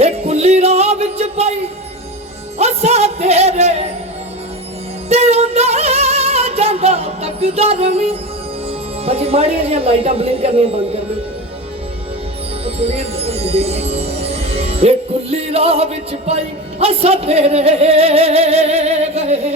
ਇਹ ਕੁੱਲੀ ਰਾਹ ਵਿੱਚ ਪਈ ਅਸਾ ਤੇਰੇ ਤੇ ਉਹਨਾਂ ਜਾਂਦਾ ਤੱਕਦਾ ਰਵੀ। ਬਾਕੀ ਮਾੜੀਆਂ ਜਿਹੀਆਂ ਲਾਈਟਾਂ ਬਲਿੰਕ ਕਰਨੀਆਂ ਬੰਦ ਕਰ ਦੇ ਇਹ ਕੁੱਲੀ ਰਾਹ ਵਿੱਚ ਪਈ ਅਸਾ ਤੇਰੇ ਗਏ।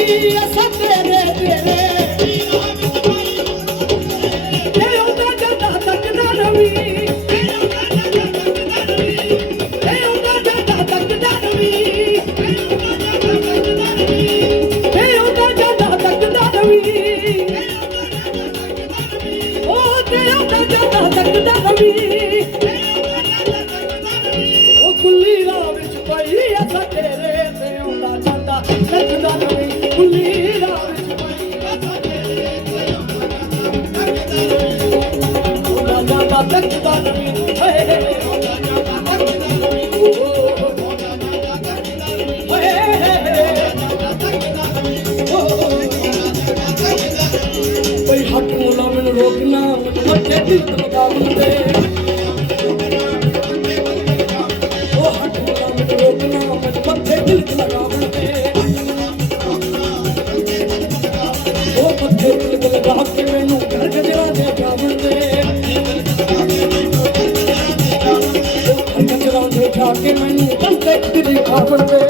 یہ سن دے میرے تیرا وے ਲੱਗਦਾ ਨਵੀਂ ਹਏ ਰੋਣਾ ਜਾਦਾ ਲੱਗਦਾ ਨਵੀਂ ਓ ਰੋਣਾ ਜਾਦਾ ਲੱਗਦਾ ਨਵੀਂ ਹਏ ਰੋਣਾ ਜਾਦਾ ਲੱਗਦਾ ਨਵੀਂ ਓ ਬਈ ਹੱਟ ਨੂੰ ਲਾਵਣ ਰੋਕਣਾ ਮੱਥੇ ਦਿਲ ਤੋਂ ਗਾਉਂਦੇ Aprender